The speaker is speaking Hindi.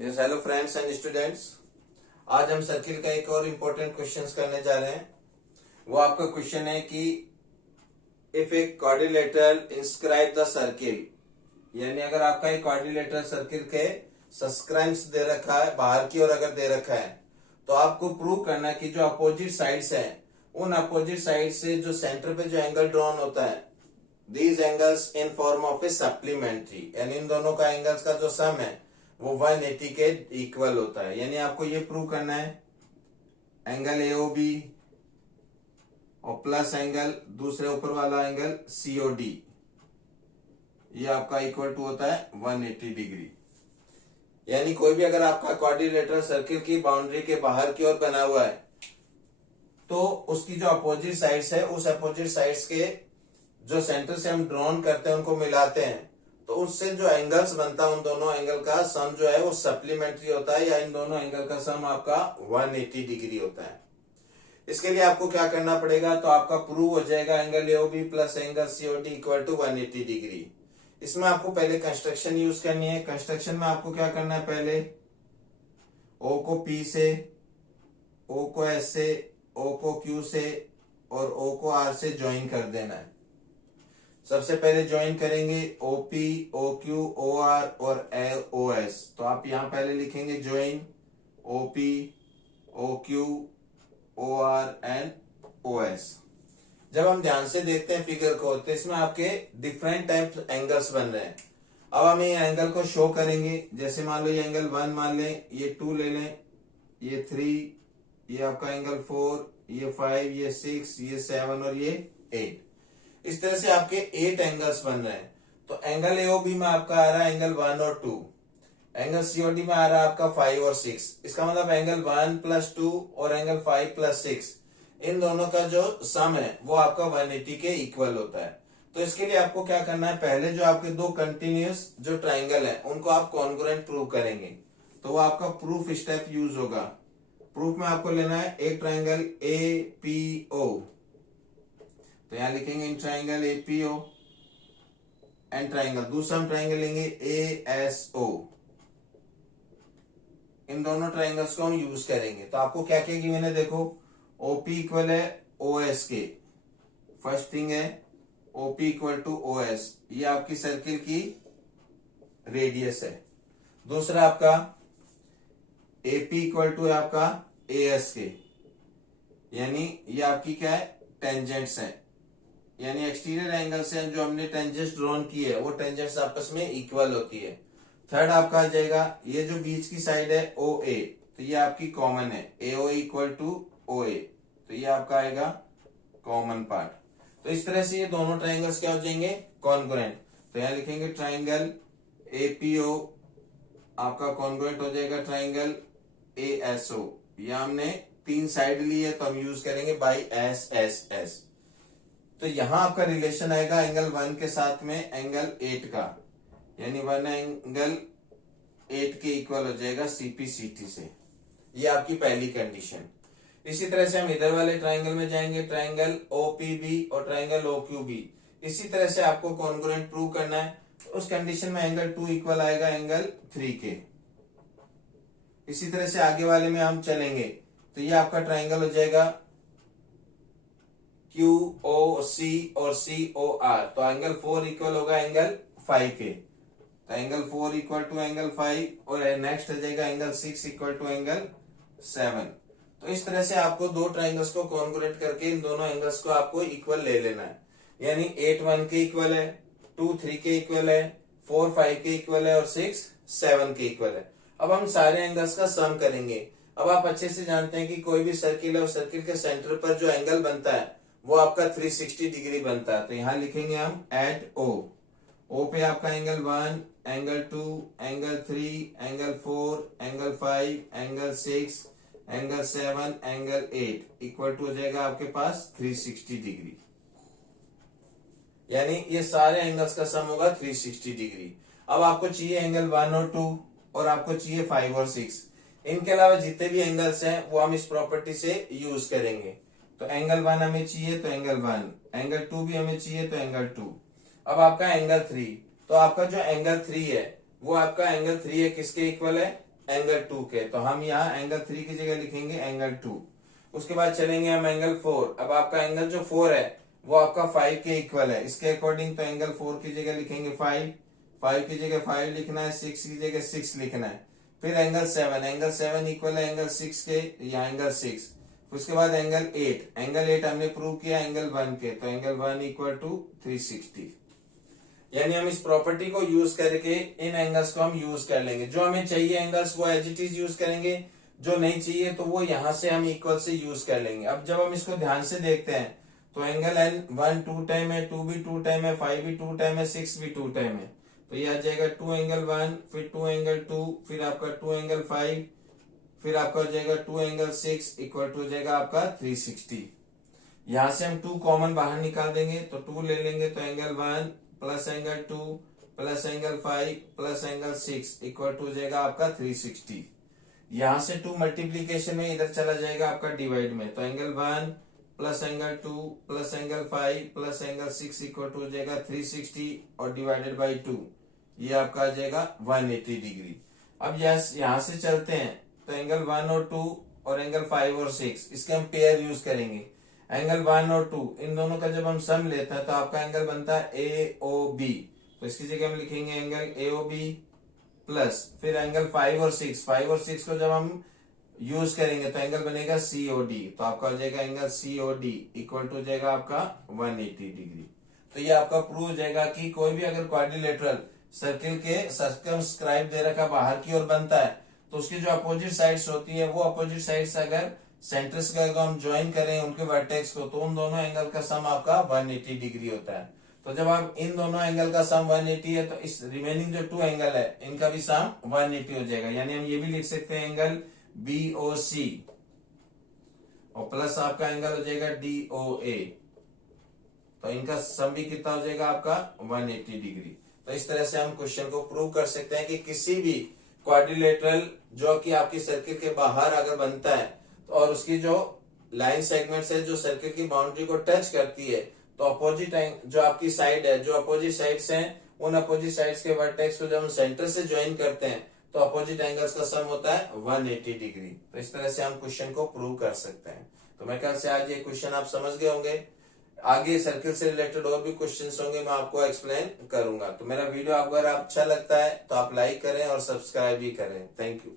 Yes hello friends and students. आज हम सर्किल का एक और इम्पोर्टेंट क्वेश्चन करने जा रहे हैं। वो आपका क्वेश्चन है कि if a quadrilateral inscribe the circle, यानी अगर आपका एक क्वाड्रिलेटरल सर्किल के सब्सक्राइब्स दे रखा है, बाहर की ओर अगर दे रखा है, तो आपको प्रूव करना है कि जो अपोजिट साइड्स हैं उन अपोजिट साइड से जो सेंटर पे जो एंगल ड्रॉन होता है, these angles in form of A supplementary, यानी इन दोनों का एंगल्स का जो सम है वो 180 के इक्वल होता है। यानी आपको ये प्रूव करना है एंगल एओबी और प्लस एंगल दूसरे ऊपर वाला एंगल सीओडी, ये आपका इक्वल टू होता है 180 डिग्री। यानी कोई भी अगर आपका क्वाड्रिलेटरल सर्किल की बाउंड्री के बाहर की ओर बना हुआ है तो उसकी जो अपोजिट साइड्स है उस अपोजिट साइड्स के जो सेंटर से हम ड्रॉन करते हैं उनको मिलाते हैं, तो उससे जो एंगल्स बनता है उन दोनों एंगल का सम जो है वो सप्लीमेंट्री होता है, या इन दोनों एंगल का सम आपका 180 डिग्री होता है। इसके लिए आपको क्या करना पड़ेगा, तो आपका प्रूव हो जाएगा angle AOB plus angle COD equal to 180 degree. इसमें आपको पहले कंस्ट्रक्शन यूज करनी है। कंस्ट्रक्शन में आपको क्या करना है, पहले ओ को पी से, ओ को एस से, ओ को क्यू से और ओ को आर से ज्वाइन कर देना है। सबसे पहले ज्वाइन करेंगे OP, O Q, O R और ओ एस। तो आप यहां पहले लिखेंगे join OP, O Q, O R and O S. जब हम ध्यान से देखते हैं फिगर को तो इसमें आपके डिफरेंट टाइप एंगल्स बन रहे हैं। अब हम ये एंगल को शो करेंगे। जैसे मान लो ये एंगल 1 मान लें, ये 2 ले लें, ये 3, ये आपका एंगल 4, ये 5, ये 6, ये 7 और ये 8। इस तरह से आपके 8 एंगल्स बन रहे हैं। तो एंगल एओबी में आपका आ रहा है एंगल 1 और 2, एंगल सीओडी में आ रहा है आपका 5 और 6। इसका मतलब एंगल 1 प्लस 2 और एंगल 5 प्लस 6, इन दोनों का जो सम है वो आपका 180 के इक्वल होता है। तो इसके लिए आपको क्या करना है, पहले जो आपके दो कंटिन्यूस जो ट्राइंगल है उनको आप कॉन्ग्रुएंट प्रूव करेंगे। तो वो आपका प्रूफ स्टेप यूज होगा। प्रूफ में आपको लेना है एक ट्राइंगल एपीओ, तो यहां लिखेंगे in triangle APO and triangle, दूसरा हम ट्राइंगल लेंगे एएसओ। इन दोनों ट्राइंगल्स को हम यूज करेंगे। तो आपको क्या क्या गिवन है, देखो ओपी इक्वल है ओएस के, फर्स्ट थिंग है ओपी इक्वल टू ओएस, ये आपकी सर्किल की रेडियस है। दूसरा आपका एपी इक्वल टू है आपका एएस के, यानी ये आपकी क्या है, टेंजेंट्स है, यानी एक्सटीरियर एंगल से जो हमने टेंजेंट्स ड्रॉन की है वो टेंजेंट्स आपस में इक्वल होती है। थर्ड आपका आ जाएगा ये जो बीच की साइड है ओ ए, तो ये आपकी कॉमन है, एओ इक्वल टू ओ ए, तो ये आपका आएगा कॉमन पार्ट। तो इस तरह से ये दोनों ट्राइंगल्स क्या हो जाएंगे, कॉन्ग्रुएंट। तो यहां लिखेंगे ट्राइंगल एपीओ आपका कॉन्ग्रुएंट हो जाएगा ट्राइंगल एएसओ। ये हमने 3 साइड ली है तो हम यूज करेंगे बाई एस एस एस। तो यहां आपका रिलेशन आएगा एंगल 1 के साथ में एंगल 8 का, यानी 1 एंगल 8 के इक्वल हो जाएगा सीपीसीटी से। ये आपकी पहली कंडीशन। इसी तरह से हम इधर वाले ट्राइंगल में जाएंगे, ट्राइंगल ओपीबी और ट्राइंगल ओक्यूबी। इसी तरह से आपको कॉन्ग्रुएंट प्रूव करना है। तो उस कंडीशन में एंगल 2 इक्वल आएगा एंगल 3 के। इसी तरह से आगे वाले में हम चलेंगे तो ये आपका ट्राइंगल हो जाएगा क्यू ओ सी और सी ओ आर, तो एंगल 4 इक्वल होगा एंगल 5 के। तो एंगल 4 इक्वल टू एंगल 5 और नेक्स्ट हो जाएगा एंगल 6 इक्वल टू एंगल 7। तो इस तरह से आपको दो ट्राइंगल्स को कॉन्ग्रुएंट करके इन दोनों एंगल्स को आपको इक्वल ले लेना है। यानी 8 1 के इक्वल है, 2 3 के इक्वल है, 4 5 के इक्वल है और 6 7 के इक्वल है। अब हम सारे एंगल्स का सम करेंगे। अब आप अच्छे से जानते हैं कि कोई भी सर्किल है और सर्किल के सेंटर पर जो एंगल बनता है वो आपका 360 डिग्री बनता है। तो यहां लिखेंगे हम एट ओ। ओ पे आपका angle 1, angle 2, angle 3, angle 4, angle 5, angle 6, angle 7, angle 8 equal to हो जाएगा आपके पास 360 डिग्री। यानी ये सारे एंगल्स का सम होगा 360 डिग्री। अब आपको चाहिए एंगल 1 और 2 और आपको चाहिए 5 और 6। इनके अलावा जितने भी एंगल्स हैं वो हम इस प्रॉपर्टी से यूज करेंगे। तो एंगल 1 हमें चाहिए तो एंगल 1, एंगल 2 भी हमें चाहिए तो एंगल 2। अब आपका एंगल 3, तो आपका जो एंगल 3 है वो आपका एंगल 3 है किसके इक्वल है, एंगल 2 के, तो हम यहाँ एंगल 3 की जगह लिखेंगे एंगल 2। उसके बाद चलेंगे हम एंगल 4। अब आपका एंगल जो 4 है वो आपका 5 के इक्वल है, इसके अकॉर्डिंग तो एंगल 4 की जगह लिखेंगे 5, 5 की जगह 5 लिखना है, 6 की जगह 6 लिखना है। फिर एंगल 7 इक्वल है एंगल 6 के या एंगल 6। उसके बाद एंगल 8 हमने प्रूव किया एंगल 1 के, तो एंगल 1 इक्वल टू 360। यानी हम इस प्रॉपर्टी को यूज करके इन एंगल्स को हम यूज कर लेंगे। जो हमें चाहिए एंगल्स वो एज इट इज यूज करेंगे, जो नहीं चाहिए तो वो यहां से हम इक्वल से यूज कर लेंगे। अब जब हम इसको ध्यान से देखते हैं तो एंगल N1 2 टाइम है, 2 भी 2 टाइम है, 5 भी 2 टाइम है, 6 भी 2 टाइम है, तो ये आ जाएगा 2 एंगल 1, फिर 2 एंगल 2, फिर आपका 2 एंगल 5, फिर आपका हो जाएगा 2 एंगल 6 इक्वल टू हो जाएगा आपका 360। यहां से हम 2 कॉमन बाहर निकाल देंगे तो 2 ले लेंगे, तो angle 1 plus angle 2 plus angle 5 plus angle 6 equal to हो जाएगा आपका 360। यहां से 2 मल्टीप्लीकेशन में इधर चला जाएगा आपका डिवाइड में, तो angle 1 plus angle 2 plus angle 5 plus angle 6 equal to हो जाएगा 360 और डिवाइडेड बाई 2, ये आपका आ जाएगा 180 डिग्री। अब यहां से चलते हैं तो एंगल 1 और 2 और एंगल 5 और 6 इसके हम पेयर यूज करेंगे। एंगल 1 और 2 इन दोनों का जब हम सम लेते हैं तो आपका एंगल बनता है AOB, तो इसकी जगह हम लिखेंगे एंगल AOB प्लस फिर एंगल 5 और 6 को जब हम यूज करेंगे तो एंगल बनेगा COD, तो आपका हो जाएगा एंगल COD इक्वल टू हो जाएगा आपका 180 डिग्री। तो ये आपका प्रूव हो जाएगा कि कोई भी अगर क्वाड्रिलेटरल सर्किल के सर्कमस्क्राइब दे रखा बाहर की ओर बनता है तो उसकी जो अपोजिट साइड्स होती है वो अपोजिट साइड्स अगर सेंटर्स का अगर हम ज्वाइन करें उनके वर्टेक्स को, तो उन दोनों एंगल का सम आपका 180 डिग्री होता है। तो जब आप इन दोनों एंगल का सम 180 है तो इस रिमेनिंग जो 2 एंगल है इनका भी सम 180 हो जाएगा। यानी हम ये भी लिख सकते हैं एंगल BOC और प्लस आपका एंगल हो जाएगा DOA, तो इनका सम भी कितना हो जाएगा आपका 180 डिग्री। तो इस तरह से हम क्वेश्चन को प्रूव कर सकते हैं कि किसी भी क्वाड्रिलेटरल जो कि आपकी सर्किल के बाहर अगर बनता है और उसकी जो लाइन सेगमेंट्स है जो सर्किल की बाउंड्री को टच करती है, तो अपोजिट जो आपकी साइड है, जो अपोजिट साइड्स हैं, उन अपोजिट साइड्स के वर्टेक्स को जब हम सेंटर से ज्वाइन करते हैं तो अपोजिट एंगल्स का सम होता है 180 डिग्री। तो इस तरह से हम क्वेश्चन को प्रूव कर सकते हैं। तो मैं ख्याल से आज ये क्वेश्चन आप समझ गए होंगे। आगे सर्किल से रिलेटेड और भी क्वेश्चंस होंगे, मैं आपको एक्सप्लेन करूंगा। तो मेरा वीडियो अगर आप अच्छा लगता है तो आप लाइक करें और सब्सक्राइब भी करें। Thank you.